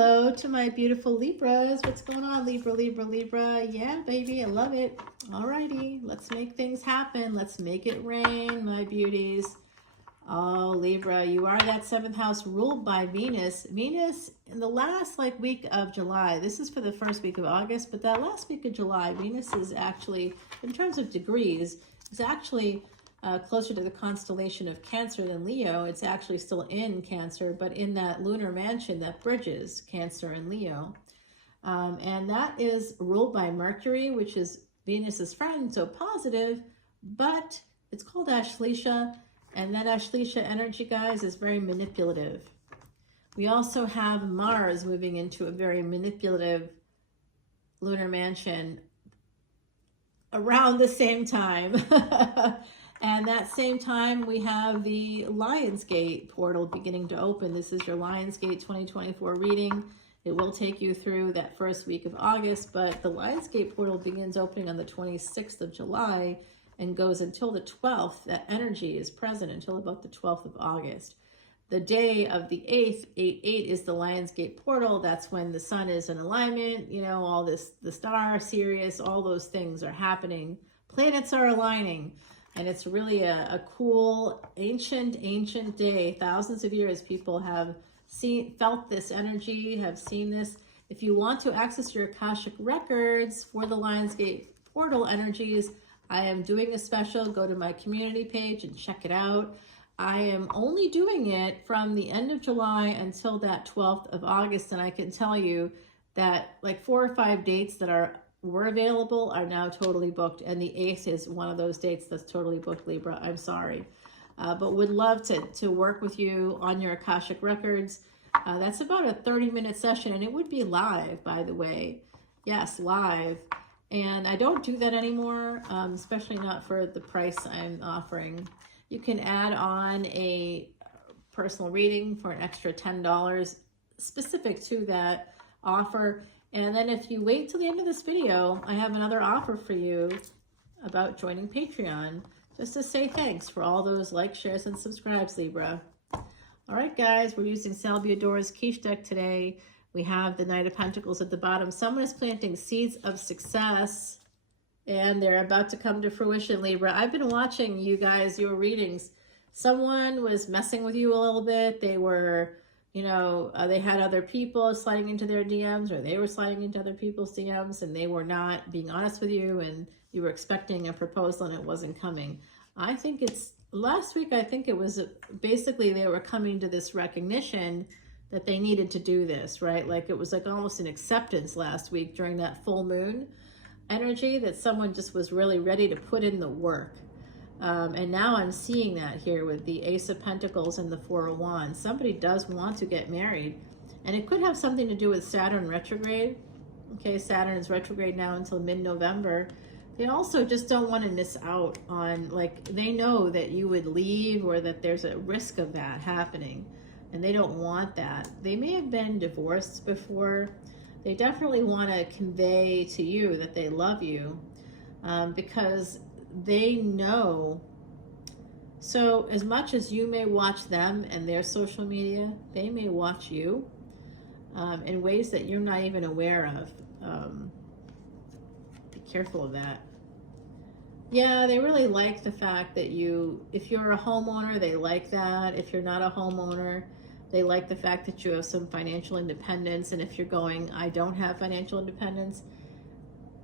Hello to my beautiful Libras. What's going on, Libra, Libra, Libra? Yeah, baby, I love it. Alrighty, let's make things happen. Let's make it rain, my beauties. Oh, Libra, you are that seventh house ruled by Venus. Venus in the last week of July. This is for the first week of August, but that last week of July, Venus is actually, in terms of degrees, is actually closer to the constellation of Cancer than Leo. It's actually still in Cancer, but in that lunar mansion that bridges Cancer and Leo. And that is ruled by Mercury, which is Venus's friend, so positive, but it's called Ashleisha. And that Ashleisha energy, guys, is very manipulative. We also have Mars moving into a very manipulative lunar mansion around the same time. And that same time, we have the Lionsgate portal beginning to open. This is your Lionsgate 2024 reading. It will take you through that first week of August, but the Lionsgate portal begins opening on the 26th of July and goes until the 12th. That energy is present until about the 12th of August. The day of the 8th, 8/8 is the Lionsgate portal. That's when the sun is in alignment, you know, all this, the star, Sirius, all those things are happening. Planets are aligning. And it's really a cool, ancient day. Thousands of years people have felt this energy, have seen this. If you want to access your Akashic records for the Lionsgate portal energies, I am doing a special. Go to my community page and check it out. I am only doing it from the end of July until that 12th of August. And I can tell you that 4 or 5 dates that were available are now totally booked. And the 8th is one of those dates that's totally booked, Libra. I'm sorry. But would love to work with you on your Akashic records. That's about a 30-minute session. And it would be live, by the way. Yes, live. And I don't do that anymore, especially not for the price I'm offering. You can add on a personal reading for an extra $10 specific to that offer. And then if you wait till the end of this video, I have another offer for you about joining Patreon, just to say thanks for all those likes, shares, and subscribes, Libra. All right, guys, we're using Salviadora's quiche deck today. We have the Knight of Pentacles at the bottom. Someone is planting seeds of success, and they're about to come to fruition, Libra. I've been watching you guys, your readings. Someone was messing with you a little bit. They were, they had other people sliding into their DMs, or they were sliding into other people's DMs, and they were not being honest with you, and you were expecting a proposal and it wasn't coming. I think last week, I think it was basically they were coming to this recognition that they needed to do this, right? It was almost an acceptance last week during that full moon energy that someone just was really ready to put in the work. And now I'm seeing that here with the Ace of Pentacles and the Four of Wands. Somebody does want to get married, and it could have something to do with Saturn retrograde. Okay, Saturn is retrograde now until mid-November. They also just don't want to miss out on, they know that you would leave or that there's a risk of that happening, and they don't want that. They may have been divorced before. They definitely want to convey to you that they love you because they know. So as much as you may watch them and their social media, they may watch you in ways that you're not even aware of. Be careful of that. Yeah, they really like the fact that if you're a homeowner, they like that. If you're not a homeowner, they like the fact that you have some financial independence. And if you're going, I don't have financial independence,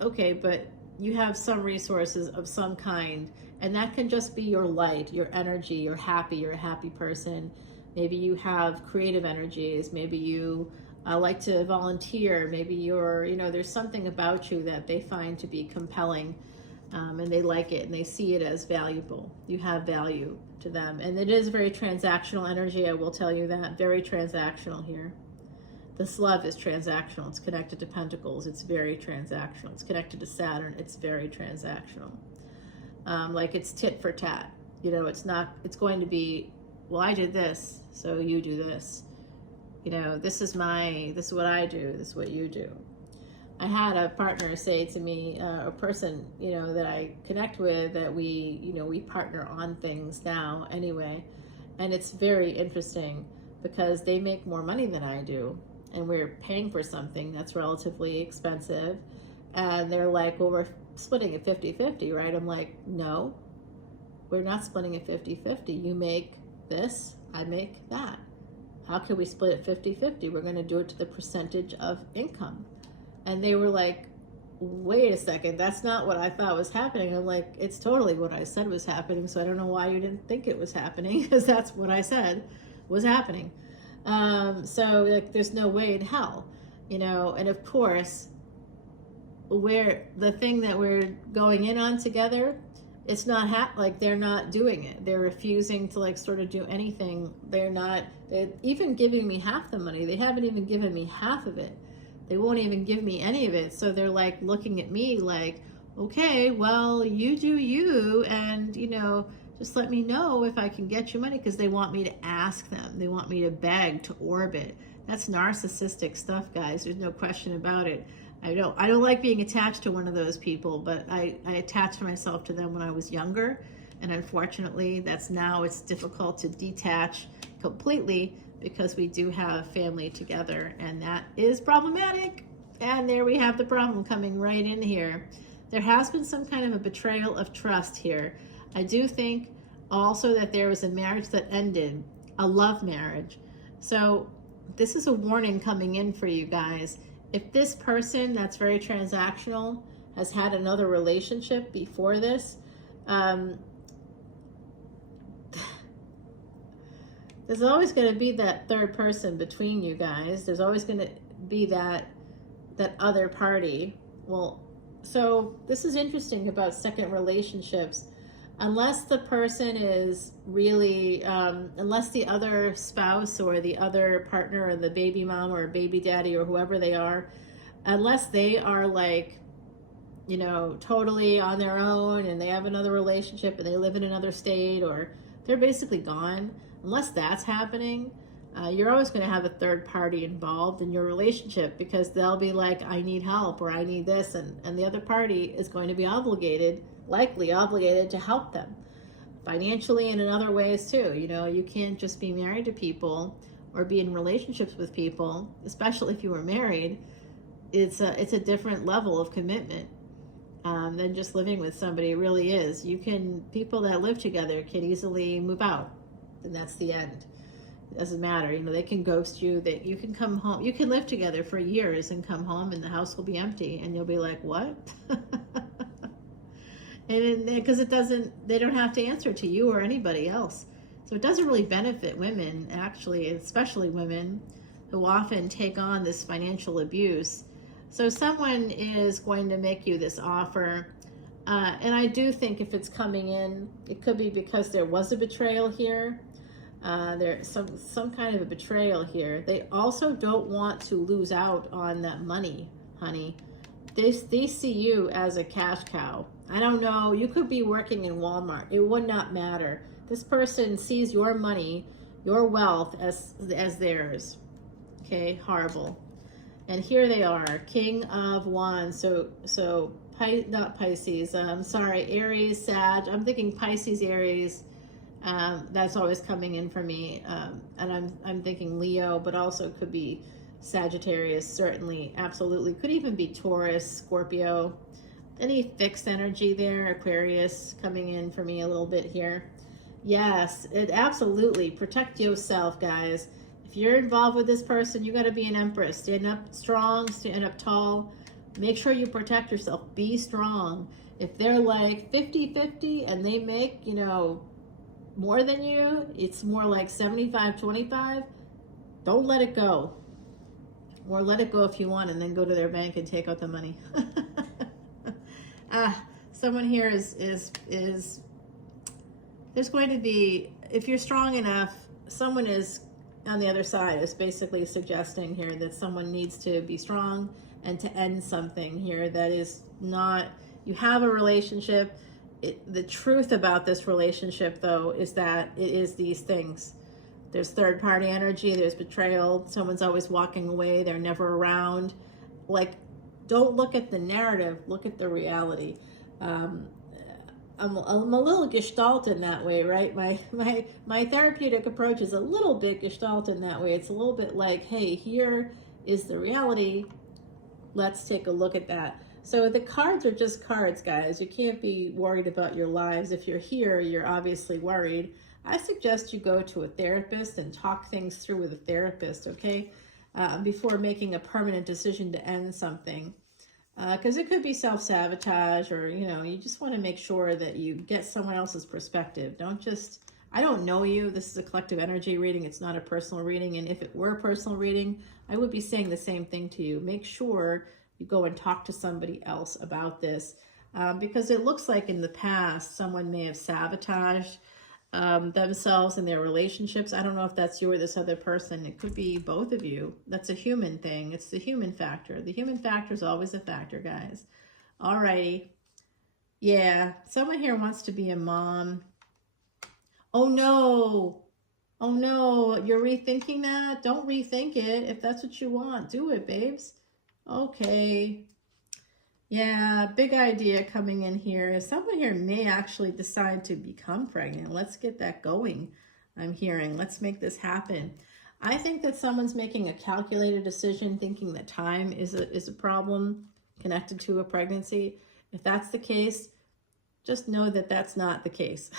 okay, but you have some resources of some kind, and that can just be your light, your energy, you're a happy person. Maybe you have creative energies, maybe you like to volunteer, maybe there's something about you that they find to be compelling, and they like it and they see it as valuable. You have value to them, and it is very transactional energy, I will tell you that, very transactional here. This love is transactional. It's connected to Pentacles. It's very transactional. It's connected to Saturn. It's very transactional. It's tit for tat. It's going to be, well, I did this, so you do this. This is what I do. This is what you do. I had a partner say to me, a person, that I connect with, that we partner on things now anyway. And it's very interesting because they make more money than I do. and we're paying for something that's relatively expensive, and they're like, well, we're splitting it 50-50, right? I'm like, no, we're not splitting it 50-50. You make this, I make that. How can we split it 50-50? We're going to do it to the percentage of income. And they were like, wait a second, that's not what I thought was happening. I'm like, it's totally what I said was happening, so I don't know why you didn't think it was happening, because that's what I said was happening. So like, there's no way in hell, you know. And of course, the thing that we're going in on together, it's not like they're not doing it. They're refusing to like sort of do anything. They're even giving me half the money. They haven't even given me half of it. They won't even give me any of it. So they're like looking at me like, okay, well, you do you, and you know, just let me know if I can get you money, because they want me to ask them. They want me to beg, to orbit. That's narcissistic stuff, guys. There's no question about it. I don't like being attached to one of those people, but I attached myself to them when I was younger, and unfortunately it's difficult to detach completely, because we do have family together, and that is problematic. And there we have the problem coming right in here. There has been some kind of a betrayal of trust here. I do think also that there was a marriage that ended, a love marriage. So this is a warning coming in for you guys. If this person that's very transactional has had another relationship before this, there's always going to be that third person between you guys. There's always going to be that other party. Well, so this is interesting about second relationships. Unless the person is really, unless the other spouse or the other partner or the baby mom or baby daddy or whoever they are, unless they are like, you know, totally on their own and they have another relationship and they live in another state, or they're basically gone, unless that's happening, you're always going to have a third party involved in your relationship, because they'll be like, I need help, or I need this, and the other party is going to be likely obligated to help them financially and in other ways too. You know, you can't just be married to people or be in relationships with people, especially if you were married. It's a different level of commitment than just living with somebody. It really is. People that live together can easily move out, and that's the end. It doesn't matter. You know, they can ghost you. That you can come home. You can live together for years and come home and the house will be empty, and you'll be like, what? And because they don't have to answer to you or anybody else. So it doesn't really benefit women, actually, especially women who often take on this financial abuse. So someone is going to make you this offer. And I do think if it's coming in, it could be because there was a betrayal here. There's some kind of a betrayal here. They also don't want to lose out on that money, honey. They see you as a cash cow. I don't know. You could be working in Walmart. It would not matter. This person sees your money, your wealth as theirs. Okay, horrible. And here they are, King of Wands. So not Pisces. Sorry, Aries, Sag. I'm thinking Pisces, Aries. That's always coming in for me. And I'm thinking Leo, but also could be Sagittarius, certainly, absolutely. Could even be Taurus, Scorpio. Any fixed energy there, Aquarius coming in for me a little bit here. Yes, it absolutely. Protect yourself, guys. If you're involved with this person, you got to be an empress. Stand up strong, stand up tall. Make sure you protect yourself. Be strong. If they're like 50-50 and they make, you know, more than you, it's more like 75-25, don't let it go. Or let it go if you want, and then go to their bank and take out the money. Someone here is there's going to be, if you're strong enough, someone is on the other side is basically suggesting here that someone needs to be strong and to end something here that is not, you have a relationship. The truth about this relationship, though, is that it is these things. There's third party energy, there's betrayal, someone's always walking away, they're never around. Like, don't look at the narrative, look at the reality. I'm a little gestalt in that way, right? My therapeutic approach is a little bit gestalt in that way. It's a little bit like, hey, here is the reality? Let's take a look at that. So the cards are just cards, guys. You can't be worried about your lives. If you're here, you're obviously worried. I suggest you go to a therapist and talk things through with a therapist, okay? Before making a permanent decision to end something. Because it could be self-sabotage, or, you know, you just want to make sure that you get someone else's perspective. Don't just, I don't know you. This is a collective energy reading. It's not a personal reading. And if it were a personal reading, I would be saying the same thing to you. Make sure you go and talk to somebody else about this. Because it looks like in the past, someone may have sabotaged themselves and their relationships. I don't know if that's you or this other person. It could be both of you. That's a human thing. It's the human factor. The human factor is always a factor, guys. Alrighty. Yeah, someone here wants to be a mom. Oh no. Oh no, you're rethinking that? Don't rethink it. If that's what you want, do it, babes. Okay. Yeah, big idea coming in here. Someone here may actually decide to become pregnant. Let's get that going, I'm hearing. Let's make this happen. I think that someone's making a calculated decision, thinking that time is a problem connected to a pregnancy. If that's the case, just know that that's not the case.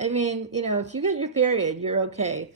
I mean, you know, if you get your period, you're okay.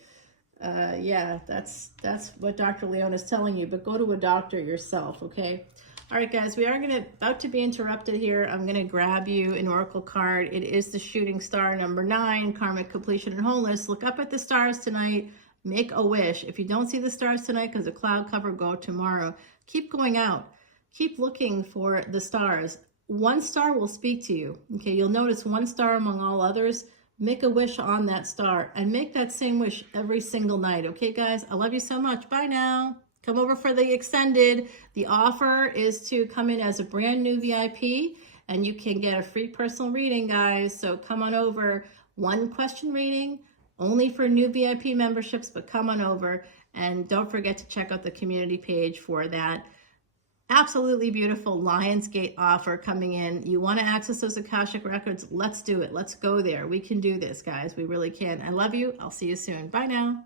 Yeah, that's what Dr. Leona is telling you, but go to a doctor yourself, okay? All right, guys, we are about to be interrupted here. I'm going to grab you an oracle card. It is the shooting star number 9, karmic completion and wholeness. Look up at the stars tonight. Make a wish. If you don't see the stars tonight because of cloud cover, go tomorrow. Keep going out. Keep looking for the stars. One star will speak to you. Okay, you'll notice one star among all others. Make a wish on that star and make that same wish every single night. Okay, guys, I love you so much. Bye now. Come over for the extended. The offer is to come in as a brand new VIP and you can get a free personal reading, guys. So come on over. 1 question reading, only for new VIP memberships, but come on over. And don't forget to check out the community page for that absolutely beautiful Lionsgate offer coming in. You want to access those Akashic records? Let's do it. Let's go there. We can do this, guys. We really can. I love you. I'll see you soon. Bye now.